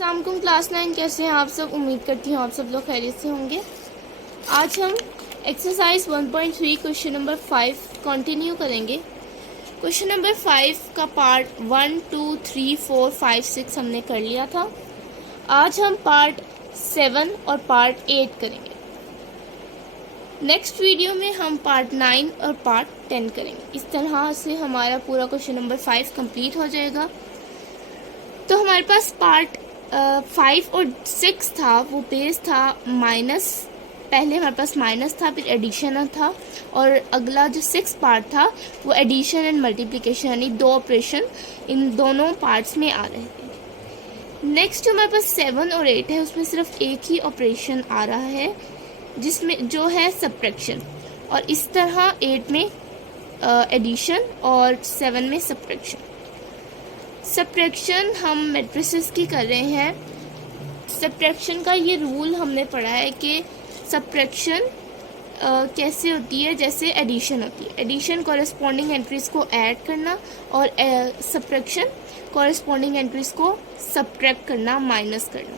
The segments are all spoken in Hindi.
अस्सलामुअलैकुम क्लास 9 कैसे हैं आप सब। उम्मीद करती हूँ आप सब लोग खैरियत से होंगे। आज हम एक्सरसाइज 1.3 क्वेश्चन नंबर 5 कंटिन्यू करेंगे। क्वेश्चन नंबर 5 का पार्ट 1, 2, 3, 4, 5, 6 हमने कर लिया था। आज हम पार्ट 7 और पार्ट 8 करेंगे। नेक्स्ट वीडियो में हम पार्ट 9 और पार्ट 10 करेंगे। इस तरह से हमारा पूरा क्वेश्चन नंबर 5 कंप्लीट हो जाएगा। तो हमारे पास पार्ट 5 और 6 था, वो बेस था माइनस। पहले हमारे पास माइनस था, फिर एडिशन था, और अगला जो 6 पार्ट था वो एडिशन एंड मल्टीप्लिकेशन, यानी दो ऑपरेशन इन दोनों पार्ट्स में आ रहे थे। नेक्स्ट जो हमारे पास 7 और 8 है, उसमें सिर्फ एक ही ऑपरेशन आ रहा है, जिसमें जो है सब्ट्रैक्शन। और इस तरह 8 में एडिशन और 7 में सब्ट्रैक्शन। सब्ट्रैक्शन हम मैट्रिसेस की कर रहे हैं। सब्ट्रैक्शन का ये रूल हमने पढ़ा है कि सब्ट्रैक्शन कैसे होती है, जैसे एडिशन होती है। एडिशन कॉरेस्पॉन्डिंग एंट्रीज को ऐड करना, और सब्ट्रैक्शन कॉरेस्पॉन्डिंग एंट्रीज को सब्ट्रैक्ट करना, माइनस करना।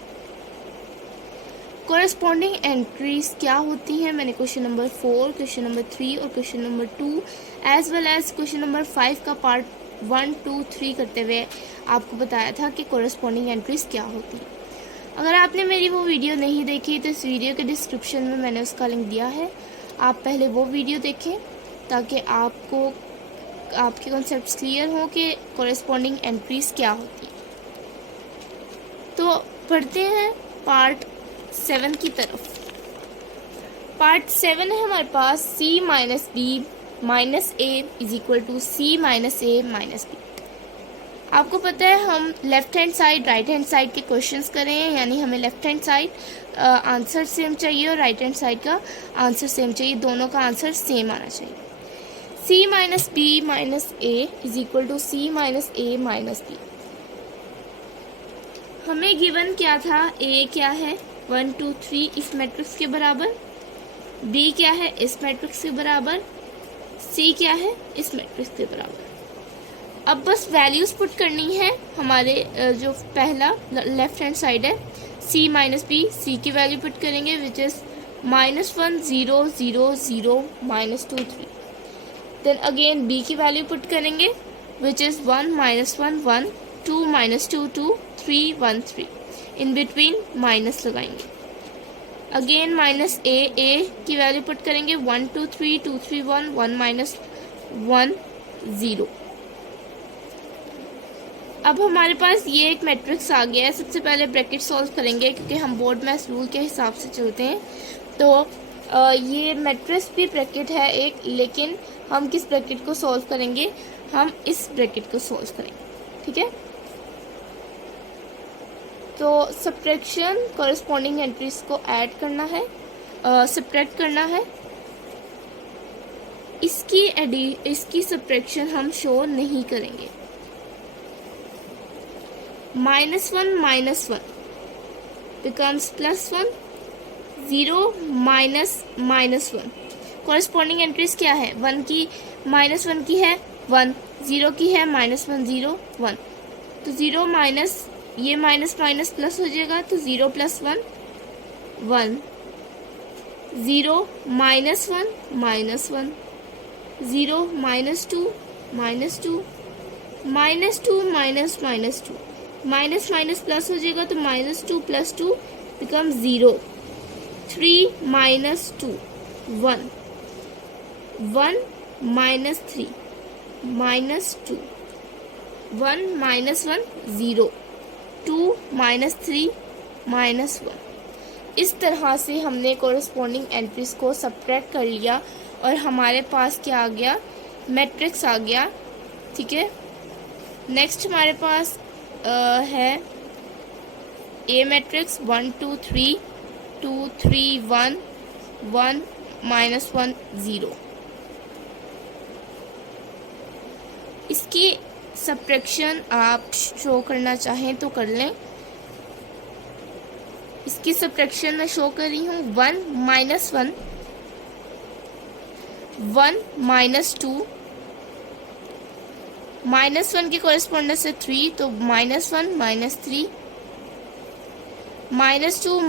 कॉरेस्पॉन्डिंग एंट्रीज क्या होती हैं, मैंने क्वेश्चन नंबर 4, क्वेश्चन नंबर 3 और question number 2 as well as question number 5 का पार्ट 1, 2, 3 करते हुए आपको बताया था कि कॉरेस्पॉन्डिंग एंट्रीज क्या होती है। अगर आपने मेरी वो वीडियो नहीं देखी तो इस वीडियो के डिस्क्रिप्शन में मैंने उसका लिंक दिया है, आप पहले वो वीडियो देखें ताकि आपको आपके कॉन्सेप्ट्स क्लियर हो कि कॉरेस्पॉन्डिंग एंट्रीज क्या होती है। तो पढ़ते हैं पार्ट 7 की तरफ। पार्ट 7 है हमारे पास c minus B minus A is equal to C minus A minus B. आपको पता है हम left hand side right hand side के क्वेश्चंस करें हैं, यानी हमें left hand side answer same चाहिए और राइट हैंड साइड का आंसर सेम चाहिए, दोनों का आंसर सेम आना चाहिए। c minus B minus A is equal to C minus A minus B. हमें गिवन क्या था, a क्या है 1, 2, 3 इस मैट्रिक्स के बराबर, b क्या है इस मैट्रिक्स के बराबर, c क्या है इस मैट्रिक्स के बराबर। अब बस वैल्यूज पुट करनी है। हमारे जो पहला लेफ्ट हैंड साइड है c माइनस बी, सी की वैल्यू पुट करेंगे which is -1 0 0 0 -2 3। Then again b की वैल्यू पुट करेंगे which is 1 -1 1 2 -2 2 3 1 3। In between minus लगाएंगे। अगेन माइनस ए की वैल्यू पुट करेंगे 1 2 3 2 3 1 1 -1 0। अब हमारे पास ये एक मैट्रिक्स आ गया है। सबसे पहले ब्रैकेट सॉल्व करेंगे क्योंकि हम बोर्ड मैथ्स रूल के हिसाब से चलते हैं। तो ये मैट्रिक्स भी ब्रैकेट है एक, लेकिन हम किस ब्रैकेट को सॉल्व करेंगे, हम इस ब्रैकेट को सॉल्व करेंगे, ठीक है। तो सब्ट्रैक्शन कॉरेस्पॉन्डिंग एंट्रीज को ऐड करना है, सब्ट्रैक्ट करना है। इसकी सब्ट्रैक्शन हम शो नहीं करेंगे। -1 becomes +1, 0 -1। कॉरेस्पॉन्डिंग एंट्रीज क्या है, 1 की -1 की है 1, 0 की है -1 0 1। तो 0 माइनस ये माइनस माइनस प्लस हो जाएगा, तो 0 + 1 1, 0 -1 -1, 0 -2 -2 -2 माइनस माइनस प्लस हो जाएगा, तो -2 + 2 बिकम 0, 3 -2 1 1 -3 -2 1 -1 0 2 -3 -1। इस तरह से हमने कॉरेस्पॉन्डिंग एंट्रीज को सब्ट्रैक्ट कर लिया और हमारे पास क्या आ गया, मैट्रिक्स आ गया, ठीक है। नेक्स्ट हमारे पास है ए मैट्रिक्स 1 2 3 2 3 1 1 -1 0। इसकी सब्ट्रैक्शन आप शो करना चाहें तो कर लें। इसकी सब्ट्रैक्शन मैं शो कर रही हूँ 1 -1 1 -2 -1 के कॉरेस्पॉन्डेंस से 3, तो -1 -3 -2 -2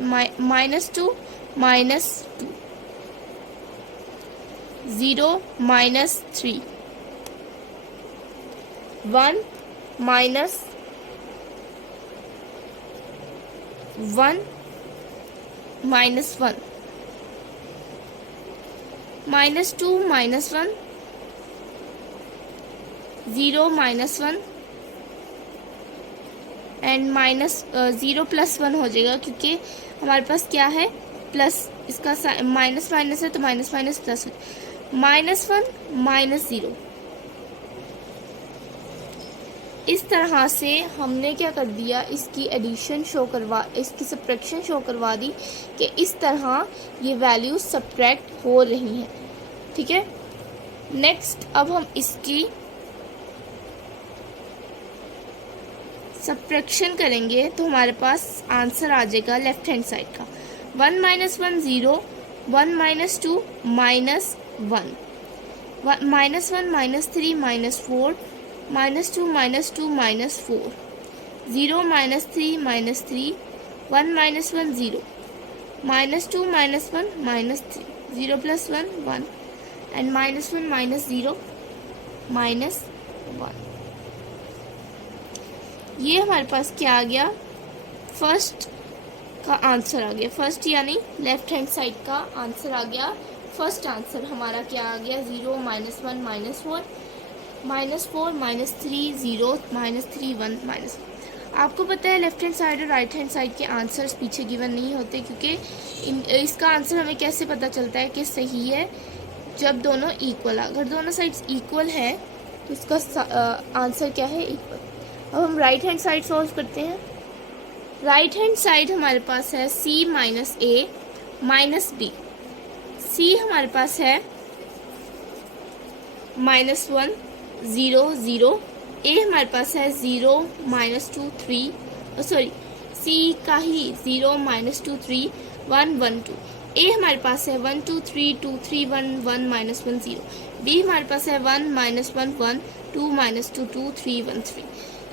-2 0 -3 1 -1 -1 -2 -1 0 -1 एंड ज़ीरो प्लस 1 हो जाएगा, क्योंकि हमारे पास क्या है प्लस, इसका माइनस माइनस है तो माइनस माइनस प्लस, -1 -0। इस तरह से हमने क्या कर दिया, इसकी एडिशन इसकी सब्ट्रैक्शन शो करवा दी कि इस तरह ये वैल्यूज सब्ट्रैक्ट हो रही हैं। ठीक है, नेक्स्ट अब हम इसकी सब्ट्रैक्शन करेंगे तो हमारे पास आंसर आ जाएगा लेफ्ट हैंड साइड का 1 -1 0 1 -2 -1 -1 -3 -4 -2 -2 -4 0 -3 -3 1 -1 0 -2 -1 -3 0 + 1 1 एंड -1 -0 -1। ये हमारे पास क्या आ गया, फर्स्ट का आंसर आ गया। फर्स्ट यानी लेफ्ट हैंड साइड का आंसर आ गया। फर्स्ट आंसर हमारा क्या आ गया, 0 -1 -4 -4 -3 0 -3 1 -1। आपको पता है लेफ्ट हैंड साइड और राइट हैंड साइड के आंसर्स पीछे गिवन नहीं होते, क्योंकि इसका आंसर हमें कैसे पता चलता है कि सही है, जब दोनों इक्वल, अगर दोनों साइड्स इक्वल है तो इसका आंसर क्या है, इक्वल। अब हम राइट हैंड साइड सॉल्व करते हैं। राइट हैंड साइड हमारे पास है c - a - b। c हमारे पास है -1 0 0, a हमारे पास है 0 -2 3, सॉरी c का ही 0 -2 3 1 1 2। a हमारे पास है 1 2 3 2 3 1 1 -1 0। b हमारे पास है 1 -1 1 2 -2 2 3 1 3।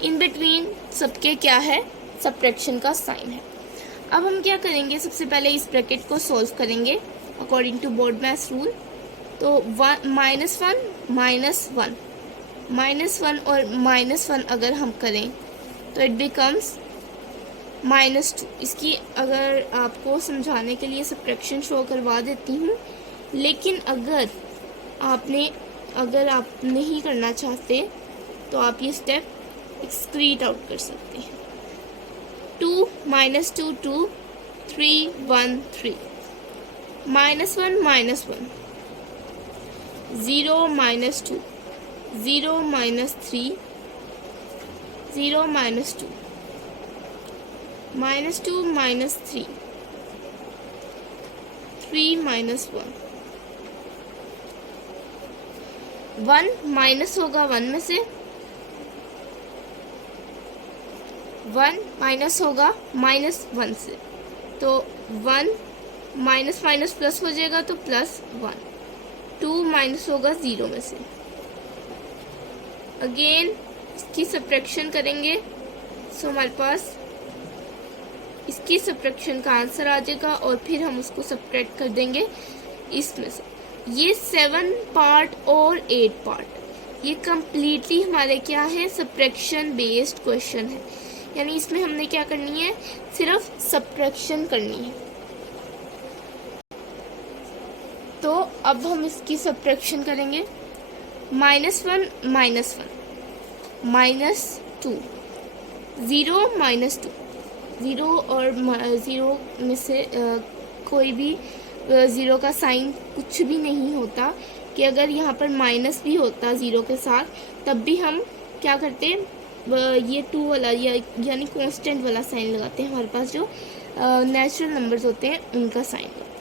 इन बिटवीन सबके क्या है, सब्ट्रैक्शन का साइन है। अब हम क्या करेंगे, सबसे पहले इस ब्रैकेट को सॉल्व करेंगे according to board maths rule. तो -1 -1 और -1 अगर हम करें तो इट बिकम्स -2। इसकी अगर आपको समझाने के लिए सब्ट्रैक्शन शो करवा देती हूँ, लेकिन अगर आप नहीं करना चाहते तो आप ये स्टेप एक्सक्रीट आउट कर सकते हैं। 2 -2 2 3 1 3 -1 -1 0 -2 0 -3 0 -2 -2 -3 3 -1 1 माइनस होगा 1 में से, 1 माइनस होगा -1 से, तो 1 माइनस माइनस प्लस हो जाएगा तो +1। 2 माइनस होगा 0 में से। अगेन इसकी सब्ट्रैक्शन करेंगे, सो हमारे पास इसकी सब्ट्रैक्शन का आंसर आ जाएगा और फिर हम उसको सब्ट्रैक्ट कर देंगे इसमें से। ये 7 पार्ट और 8 पार्ट, ये कम्प्लीटली हमारे क्या है, सब्ट्रैक्शन बेस्ड क्वेश्चन है। यानी इसमें हमने क्या करनी है, सिर्फ सब्ट्रैक्शन करनी है। तो अब हम इसकी सब्ट्रैक्शन करेंगे। -1 -1 -2 0 -2 0 और 0 में से कोई भी 0 का साइन कुछ भी नहीं होता, कि अगर यहाँ पर माइनस भी होता 0 के साथ तब भी हम क्या करते, ये 2 वाला यानी कांस्टेंट वाला साइन लगाते हैं। हमारे पास जो नेचुरल नंबर्स होते हैं उनका साइन लगाते हैं।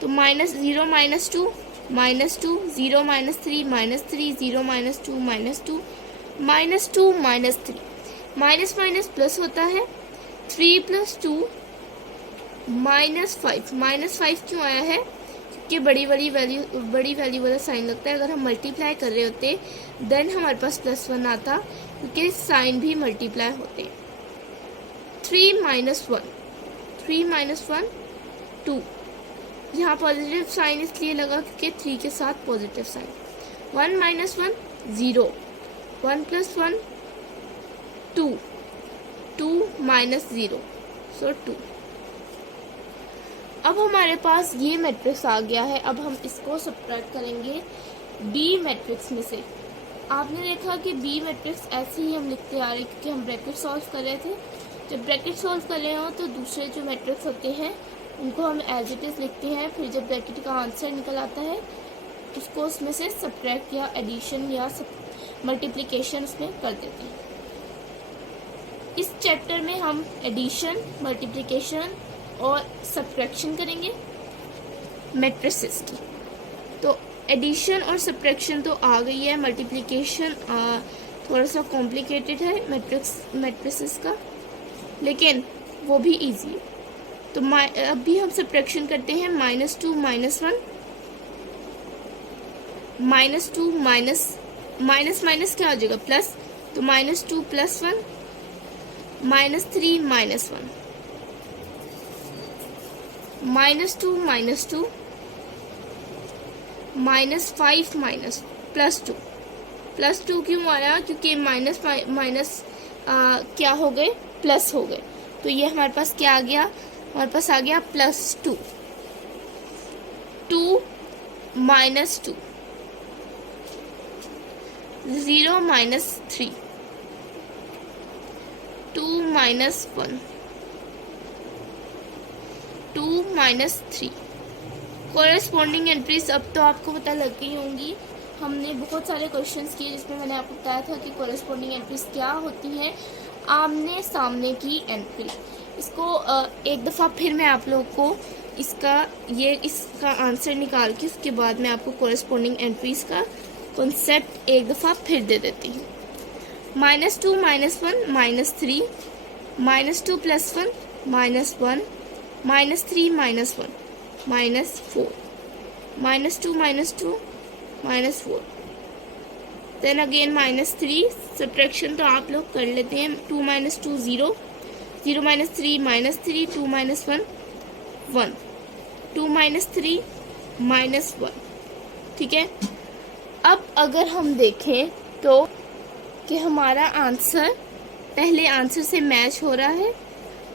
तो -0 -2 -2 0 -3 -3 0 -2 -2 -2 -3 माइनस माइनस प्लस होता है, 3 + 2 -5। -5 क्यों आया है, क्योंकि बड़ी वैल्यू वाला साइन लगता है। अगर हम मल्टीप्लाई कर रहे होते देन हमारे पास +1 आता, क्योंकि साइन भी मल्टीप्लाई होते हैं। 3 माइनस 1, 3 माइनस 1 2। यहाँ पॉजिटिव साइन इसलिए लगा क्योंकि 3 के साथ positive sign. 1 minus 1 0, 1 plus 1 2, 2 minus 0 so 2। अब हमारे पास ये मैट्रिक्स आ गया है। अब हम इसको सब्ट्रैक्ट करेंगे बी मैट्रिक्स में से। आपने देखा कि बी मैट्रिक्स ऐसे ही हम लिखते आ रहे हैं क्योंकि हम ब्रैकेट सॉल्व कर रहे थे। जब ब्रैकेट सॉल्व कर रहे हो तो दूसरे जो मैट्रिक्स होते हैं उनको हम एज इट इज लिखते हैं। फिर जब ब्रैकेट का आंसर निकल आता है उसको उसमें से सब्ट्रैक्ट या एडिशन या मल्टीप्लिकेशन उसमें कर देते हैं। इस चैप्टर में हम एडिशन, मल्टीप्लिकेशन और सब्ट्रैक्शन करेंगे मैट्रिसेस की। तो एडिशन और सब्ट्रैक्शन तो आ गई है, मल्टीप्लिकेशन थोड़ा सा कॉम्प्लिकेटेड है मैट्रिसेस का, लेकिन वो भी इजी है। तो अभी हम सब्ट्रैक्शन करते हैं। -2 माइनस 1, -2 माइनस माइनस क्या हो जाएगा प्लस, तो -2 plus 1, -3 minus 1, -2 minus 2, -5 minus plus 2 क्यों आया, क्योंकि माइनस माइनस क्या हो गए, प्लस हो गए। तो ये हमारे पास क्या आ गया, हमारे पास आ गया +2, 2 minus 2, 0 minus 3, 2 minus 1, 2 minus 3। Corresponding entries अब तो आपको पता लग गई होंगी। हमने बहुत सारे क्वेश्चंस किए जिसमें मैंने आपको बताया था कि कोरेस्पॉन्डिंग एंट्रीज क्या होती हैं। आमने सामने की एंट्री, इसको एक दफ़ा फिर मैं आप लोगों को इसका आंसर निकाल के उसके बाद मैं आपको कोरेस्पॉन्डिंग एंट्रीज का कॉन्सेप्ट एक दफ़ा फिर दे देती हूँ। -2 minus 1 -3, -2 plus 1 -1, -3 minus 1 -4, -2 minus 2 -4, then again -3। Subtraction तो आप लोग कर लेते हैं। 2 माइनस 2 0, 0 माइनस 3 -3, 2 माइनस 1 1, 2 माइनस 3 -1। ठीक है। अब अगर हम देखें तो कि हमारा आंसर पहले आंसर से मैच हो रहा है।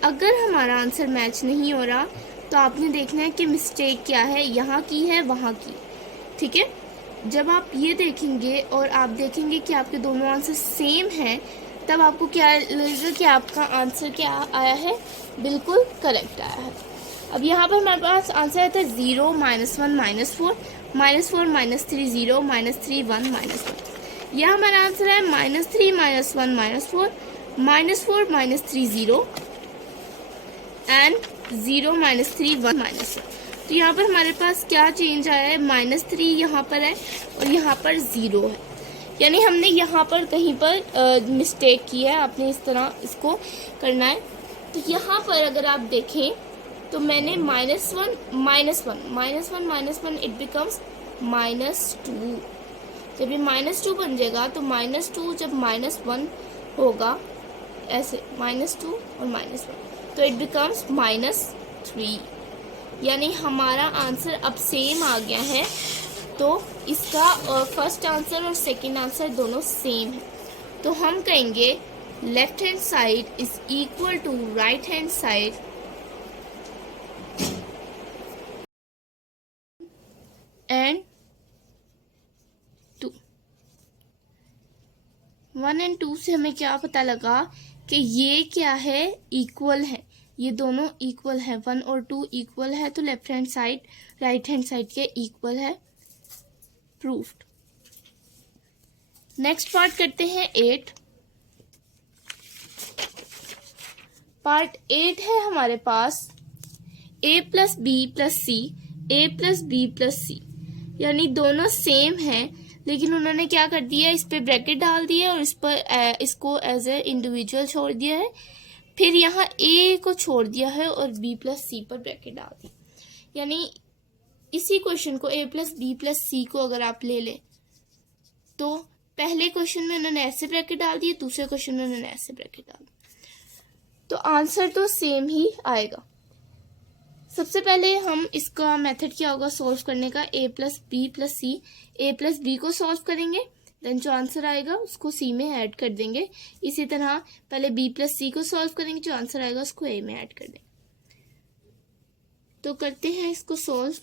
अगर हमारा आंसर मैच नहीं हो रहा तो आपने देखना है कि मिस्टेक क्या है, यहाँ की है वहाँ की। ठीक है। जब आप ये देखेंगे और आप देखेंगे कि आपके दोनों आंसर सेम हैं, तब आपको क्या लगेगा कि आपका आंसर क्या आया है, बिल्कुल करेक्ट आया है। अब यहाँ पर हमारे पास आंसर आता है 0 -1 -4, -4 -3 0, -3 1 -1। यह हमारा आंसर है -3 -1 -4, -4 -3 0 एंड 0 -3 1 -1। तो यहाँ पर हमारे पास क्या चेंज आया है, -3 यहाँ पर है और यहाँ पर 0 है, यानी हमने यहाँ पर कहीं पर मिस्टेक की है। आपने इस तरह इसको करना है। तो यहाँ पर अगर आप देखें तो मैंने -1 इट बिकम्स -2। जब ये -2 बन जाएगा तो -2 जब -1 होगा, ऐसे -2 और -1, तो इट बिकम्स -3। यानी हमारा आंसर अब सेम आ गया है। तो इसका फर्स्ट आंसर और सेकंड आंसर दोनों सेम है। तो हम कहेंगे left hand side is equal to right hand side and 2। 1 और 2 से हमें क्या पता लगा कि ये क्या है, इक्वल है। ये दोनों इक्वल है, 1 और 2 इक्वल है, तो left hand side right hand side के इक्वल है। प्रूव्ड। नेक्स्ट पार्ट करते हैं 8। पार्ट 8 है हमारे पास a plus B plus C, a plus B plus C, यानी दोनों सेम हैं, लेकिन उन्होंने क्या कर दिया, इस पे ब्रैकेट डाल दिया और इस पर इसको एज ए इंडिविजुअल छोड़ दिया है। फिर यहाँ a को छोड़ दिया है और b प्लस सी पर ब्रैकेट डाल दी। यानी इसी क्वेश्चन को a प्लस बी प्लस सी को अगर आप ले लें तो पहले क्वेश्चन में उन्होंने ऐसे ब्रैकेट डाल दिए, दूसरे क्वेश्चन में उन्होंने ऐसे ब्रैकेट डाल दिए। तो आंसर तो सेम ही आएगा। सबसे पहले हम इसका मेथड क्या होगा सॉल्व करने का, a plus B plus C. a plus B को सॉल्व करेंगे, देन जो आंसर आएगा उसको c में ऐड कर देंगे। इसी तरह पहले b प्लस सी को सॉल्व करेंगे, जो आंसर आएगा उसको a में ऐड कर देंगे। तो करते हैं इसको सॉल्व।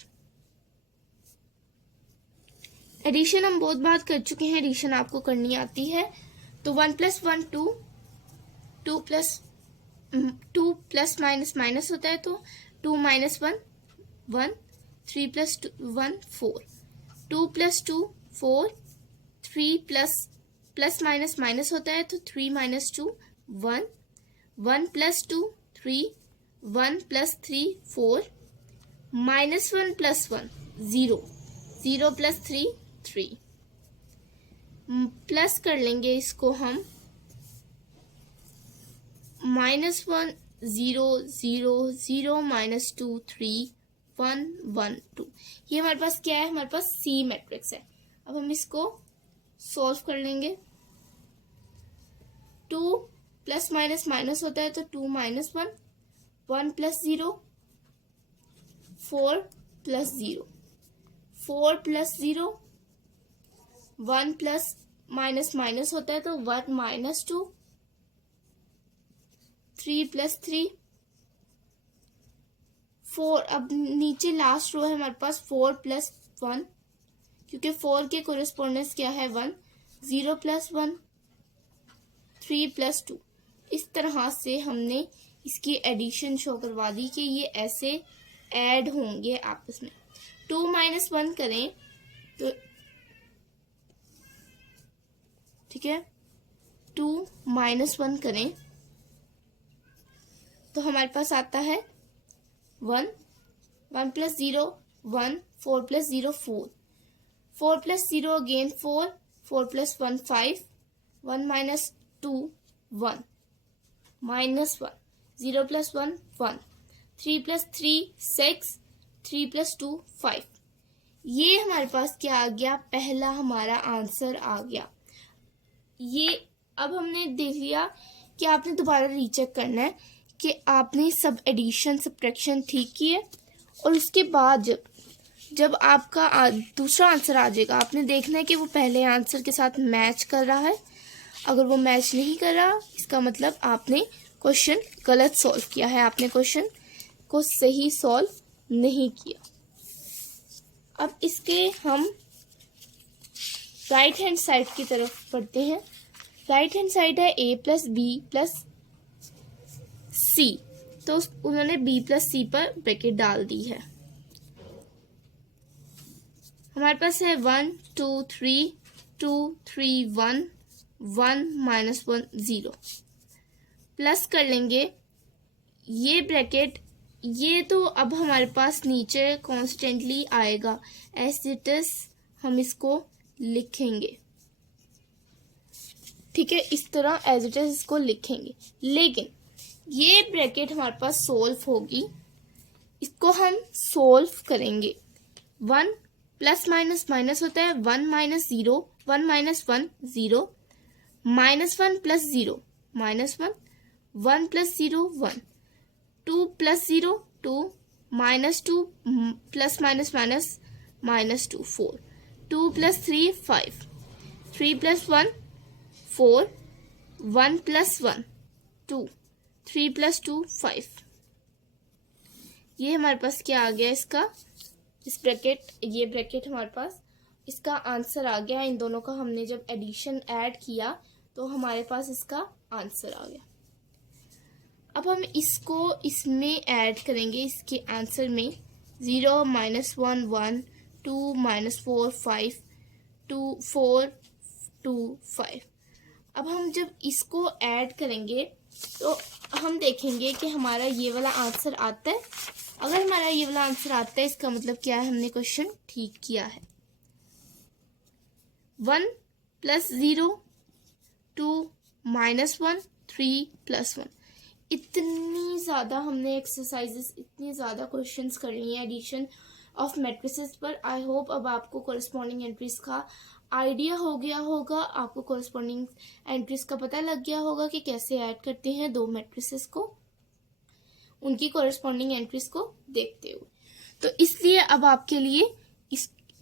एडिशन हम बहुत बात कर चुके हैं, एडिशन आपको करनी आती है। तो 1 प्लस 1 2, 2 प्लस माइनस माइनस होता है तो 2 minus 1 1, 3 plus 1 4, 2 plus 2 4, 3 plus minus minus होता है तो 3 minus 2 1, 1 plus 2 3, 1 plus 3 4, minus 1 plus 1 0, 0 plus 3 3, plus कर लेंगे इसको हम -1 0 0 0 माइनस 2 3 1 1 2। ये हमारे पास क्या है, हमारे पास सी मैट्रिक्स है। अब हम इसको सॉल्व कर लेंगे। 2 प्लस माइनस माइनस होता है तो 2 minus 1, 1 plus 0 4 plus 0, 4 plus 0, 1 plus minus minus होता है तो 1 माइनस 2, 3 प्लस 3 4। अब नीचे लास्ट रो है हमारे पास 4 प्लस 1, क्योंकि 4 के कोरिस्पोंडेंस क्या है 1, 0 प्लस 1, 3 प्लस 2। इस तरह से हमने इसकी एडिशन शो करवा दी कि ये ऐसे ऐड होंगे आपस में। 2 माइनस 1 करें तो ठीक है, 2 माइनस 1 करें तो हमारे पास आता है 1, 1 plus 0 1, 4 plus 0 4, 4 plus 0 again 4, 4 plus 1 5, 1 minus 2 1, minus 1, 0 plus 1 1, 3 plus 3 6, 3 plus 2 5। ये हमारे पास क्या आ गया, पहला हमारा आंसर आ गया। ये अब हमने देख लिया कि आपने दोबारा रीचेक करना है कि आपने सब एडिशन सब्ट्रैक्शन ठीक की है, और उसके बाद जब आपका दूसरा आंसर आ जाएगा आपने देखना है कि वो पहले आंसर के साथ मैच कर रहा है। अगर वो मैच नहीं कर रहा, इसका मतलब आपने क्वेश्चन गलत सॉल्व किया है, आपने क्वेश्चन को सही सॉल्व नहीं किया। अब इसके हम राइट हैंड साइड की तरफ बढ़ते हैं। राइट हैंड साइड है a प्लस बी प्लस सी, तो उन्होंने b प्लस सी पर ब्रैकेट डाल दी है। हमारे पास है 1 2 3 2 3 1 1 माइनस 1 0, प्लस कर लेंगे ये ब्रैकेट। ये तो अब हमारे पास नीचे कॉन्स्टेंटली आएगा, एज इट इज हम इसको लिखेंगे, ठीक है, इस तरह एज इट इज इसको लिखेंगे। लेकिन ये ब्रैकेट हमारे पास सोल्व होगी, इसको हम सोल्व करेंगे। 1 प्लस माइनस माइनस होता है 1 minus 0, 1 minus 1 0, minus 1 plus 0 minus 1, 1 plus 0 1, 2 plus 0 2, minus 2 plus minus minus minus 2 4, 2 plus 3 5, 3 plus 1 4, 1 plus 1 2, 3 plus 2 5। ये हमारे पास क्या आ गया, इसका इस ब्रैकेट, ये ब्रैकेट हमारे पास इसका आंसर आ गया। इन दोनों का हमने जब एडिशन ऐड किया तो हमारे पास इसका आंसर आ गया। अब हम इसको इसमें ऐड करेंगे, इसके आंसर में 0 माइनस 1 1, 2 माइनस 4 5, 2 4 2 5। अब हम जब इसको ऐड करेंगे तो हम देखेंगे कि हमारा ये वाला आंसर आता है। अगर हमारा ये वाला आंसर आता है, इसका मतलब क्या है, हमने क्वेश्चन ठीक किया है। 1 प्लस 0 2 माइनस 1 3 प्लस 1। इतनी ज़्यादा हमने एक्सरसाइजेस, इतनी ज़्यादा क्वेश्चंस कर लिए हैं एडिशन ऑफ मैट्रिसेस पर। आई होप अब आपको कॉरेस्पॉन्डिंग एंट्रीज का आइडिया हो गया होगा, आपको कॉरेस्पॉन्डिंग एंट्रीज का पता लग गया होगा कि कैसे ऐड करते हैं दो मैट्रिसेस को, उनकी कॉरेस्पॉन्डिंग एंट्रीज को देखते हुए। तो इसलिए अब आपके लिए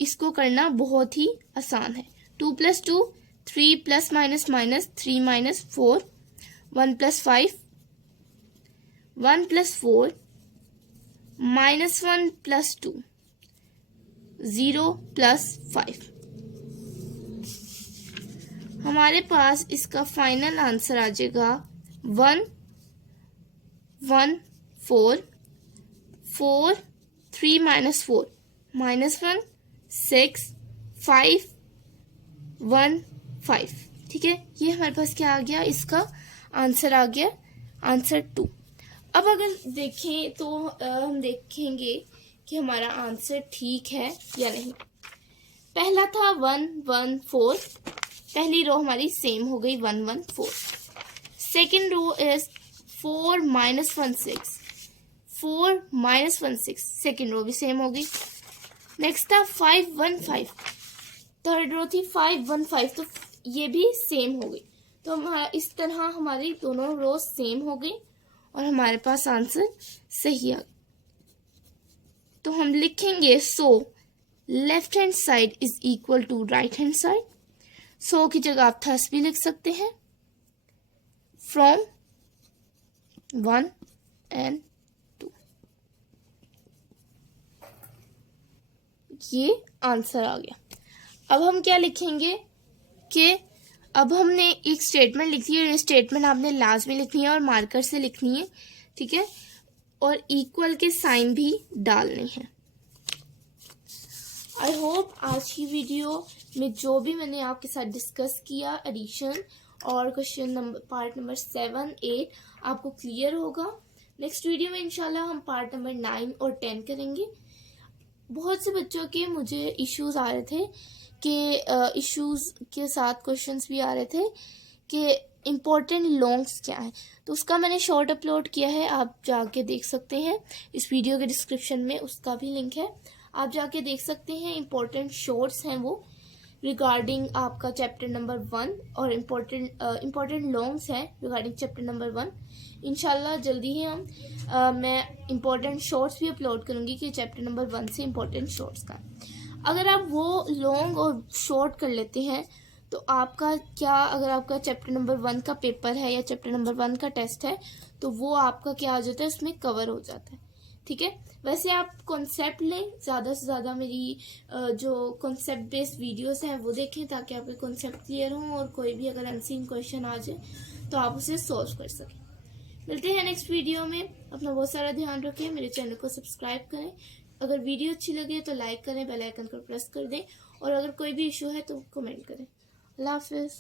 इसको करना बहुत ही आसान है। 2 + 2 3 + -, -3 - 4 1 + 5 1 + 4 -1 + 2 0 + 5। हमारे पास इसका फाइनल आंसर आ जाएगा 1 1 4 4 3 - 4 -1 6 5 1 5। ठीक है, ये हमारे पास क्या आ गया, इसका आंसर आ गया आंसर 2। अब अगर देखें तो हम देखेंगे कि हमारा आंसर ठीक है या नहीं। पहला था 1 1 4, पहली रो हमारी सेम हो गई 1 1 4। Second row is 4 - 1 6 4 - 1 6, second row भी सेम हो गई। नेक्स्ट था 5 1 5, थर्ड रो थी 5 1 5, तो ये भी सेम हो गई। तो हमारा इस तरह हमारी दोनों रो सेम हो गई और हमारे पास आंसर सही आ गया। तो हम लिखेंगे so left hand side is equal to right hand side. So की जगह आप थस भी लिख सकते हैं, फ्रॉम 1 and 2। ये आंसर आ गया। अब हम क्या लिखेंगे कि अब हमने एक स्टेटमेंट लिखी है, ये स्टेटमेंट आपने लास्ट में लिखनी है और मार्कर से लिखनी है, ठीक है, और इक्वल के साइन भी डालने हैं। आई होप आज की वीडियो में जो भी मैंने आपके साथ डिस्कस किया एडिशन और क्वेश्चन नंबर पार्ट नंबर 7 8 आपको क्लियर होगा। नेक्स्ट वीडियो में इंशाल्लाह हम पार्ट नंबर 9 और 10 करेंगे। बहुत से बच्चों के मुझे इश्यूज आ रहे थे कि इश्यूज के साथ क्वेश्चंस भी आ रहे थे कि इम्पोर्टेंट लॉन्ग्स क्या है, तो उसका मैंने शॉर्ट अपलोड किया है, आप जाके देख सकते हैं। इस वीडियो के डिस्क्रिप्शन में उसका भी लिंक है, आप जाके देख सकते हैं। इम्पोर्टेंट शॉर्ट्स हैं वो रिगार्डिंग आपका चैप्टर नंबर 1 और इम्पोर्टेंट लॉन्ग्स हैं रिगार्डिंग चैप्टर नंबर 1। इंशाल्लाह जल्दी ही मैं इम्पोर्टेंट शॉर्ट्स भी अपलोड करूँगी कि चैप्टर नंबर 1 से इम्पोर्टेंट शॉर्ट्स का। अगर आप वो लॉन्ग और शॉर्ट कर लेते हैं तो आपका क्या, अगर आपका चैप्टर नंबर 1 का पेपर है या चैप्टर नंबर 1 का टेस्ट है तो वो आपका क्या आ जाता है, उसमें कवर हो जाता है। ठीक है, वैसे आप कॉन्सेप्ट लें, ज़्यादा से ज़्यादा मेरी जो कॉन्सेप्ट बेस्ड वीडियोस हैं वो देखें ताकि आपके कॉन्सेप्ट क्लियर हों और कोई भी अगर अनसीन क्वेश्चन आ जाए तो आप उसे सॉल्व कर सकें। मिलते हैं नेक्स्ट वीडियो में, अपना बहुत सारा ध्यान रखें, मेरे चैनल को सब्सक्राइब करें, अगर वीडियो अच्छी लगे तो लाइक करें, बेल आइकन को प्रेस कर दें और अगर कोई भी इशू है तो कमेंट करें। अल्लाह हाफिज़।